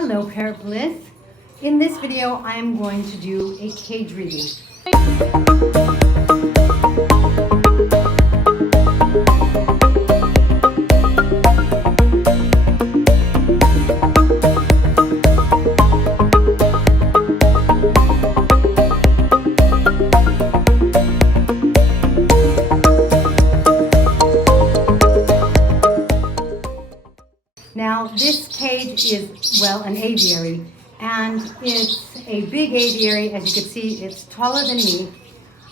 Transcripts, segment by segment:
Hello Parrotlets. In this video I am going to do a cage review. Now this cage is, well, an aviary, and it's a big aviary. As you can see, it's taller than me.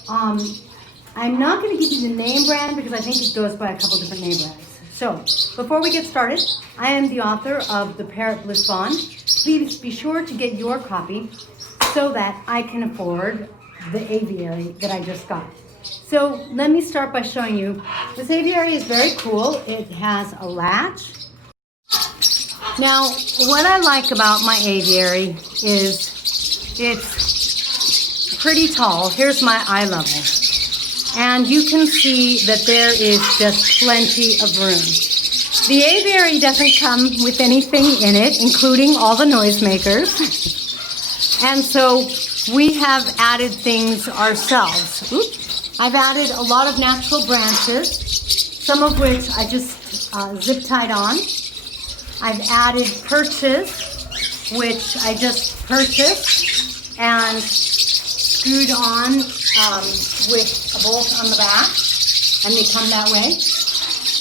I'm not going to give you the name brand because I think it goes by a couple different name brands. So before we get started, I am the author of the Parrot Bliss Bond. Please be sure to get your copy so that I can afford the aviary that I just got. So let me start by showing you. This aviary is very cool. It has a latch. Now, what I like about my aviary is it's pretty tall. Here's my eye level. And you can see that there is just plenty of room. The aviary doesn't come with anything in it, including all the noisemakers. And so we have added things ourselves. Oops. I've added a lot of natural branches, some of which I just zip tied on. I've added perches, which I just purchased and screwed on with a bolt on the back, and they come that way.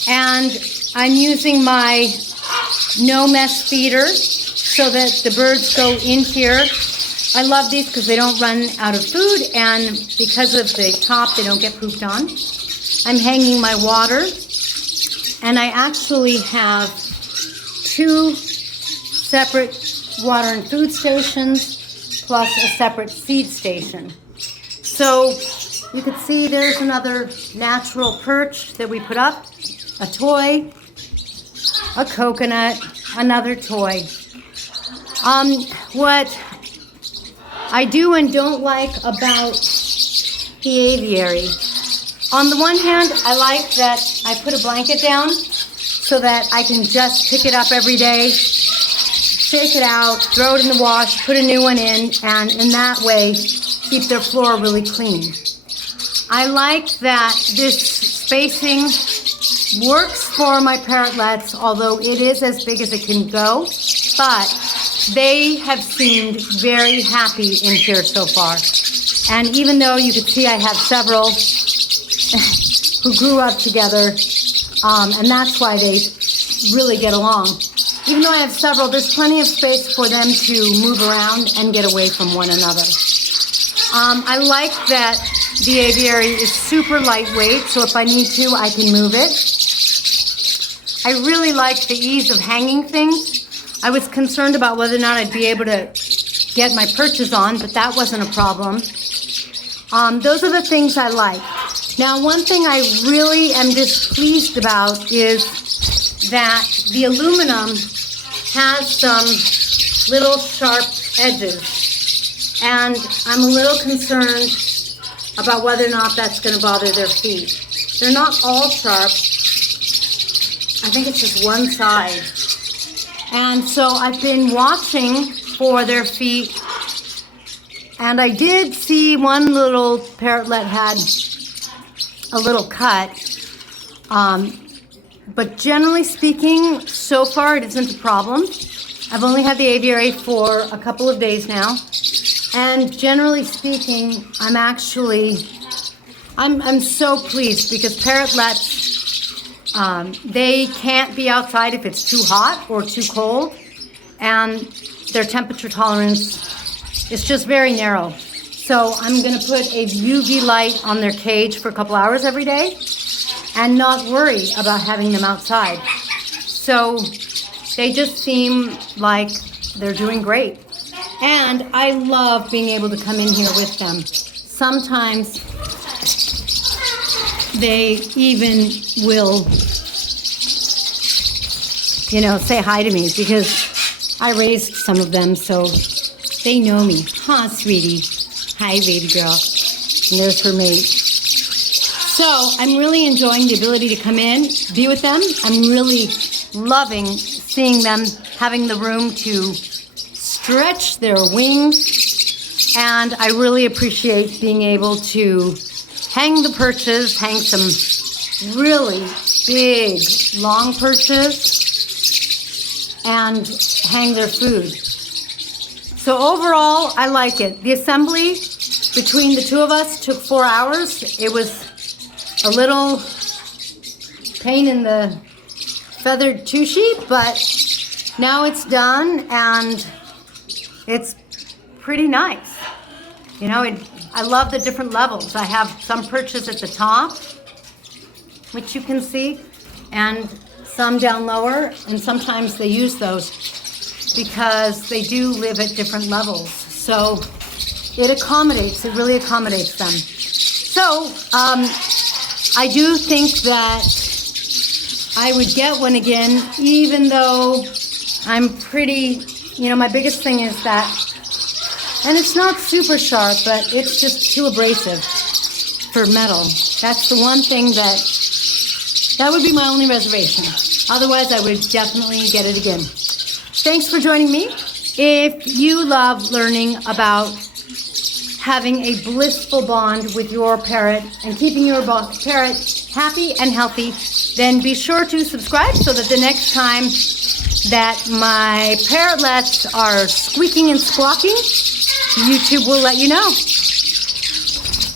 And I'm using my no mess feeder so that the birds go in here. I love these because they don't run out of food, and because of the top, they don't get pooped on. I'm hanging my water, and I actually have 2 separate water and food stations plus a separate feed station. So you can see there's another natural perch that we put up, a toy, a coconut, another toy. What I do and don't like about the aviary, on the one hand, I like that I put a blanket down so that I can just pick it up every day, shake it out, throw it in the wash, put a new one in, and in that way, keep their floor really clean. I like that this spacing works for my parrotlets, although it is as big as it can go, but they have seemed very happy in here so far. And even though you can see I have several who grew up together, and that's why they really get along. Even though I have several, there's plenty of space for them to move around and get away from one another. I like that the aviary is super lightweight, so if I need to, I can move it. I really like the ease of hanging things. I was concerned about whether or not I'd be able to get my perches on, but that wasn't a problem. Those are the things I like. Now, one thing I really am displeased about is that the aluminum has some little sharp edges, and I'm a little concerned about whether or not that's going to bother their feet. They're not all sharp. I think it's just one side. And so I've been watching for their feet, and I did see one little parrotlet had a little cut, but generally speaking, so far it isn't a problem. I've only had the aviary for a couple of days now, and generally speaking, I'm so pleased because parrotlets, they can't be outside if it's too hot or too cold, and their temperature tolerance is just very narrow. So I'm going to put a UV light on their cage for a couple hours every day and not worry about having them outside. So they just seem like they're doing great. And I love being able to come in here with them. Sometimes they even will, say hi to me because I raised some of them, so they know me. Huh, sweetie? Hi, baby girl. And there's her mate. So I'm really enjoying the ability to come in, be with them. I'm really loving seeing them having the room to stretch their wings, and I really appreciate being able to hang the perches, hang some really big, long perches, and hang their food. So overall, I like it. The assembly between the two of us took 4 hours. It was a little pain in the feathered tushy, but now it's done and it's pretty nice. You know, I love the different levels. I have some perches at the top, which you can see, and some down lower, and sometimes they use those because they do live at different levels. So it really accommodates them. So I do think that I would get one again, even though I'm pretty, my biggest thing is that, and it's not super sharp, but it's just too abrasive for metal. That's the one thing that would be my only reservation. Otherwise, I would definitely get it again. Thanks for joining me. If you love learning about having a blissful bond with your parrot and keeping your parrot happy and healthy, then be sure to subscribe so that the next time that my parrotlets are squeaking and squawking, YouTube will let you know.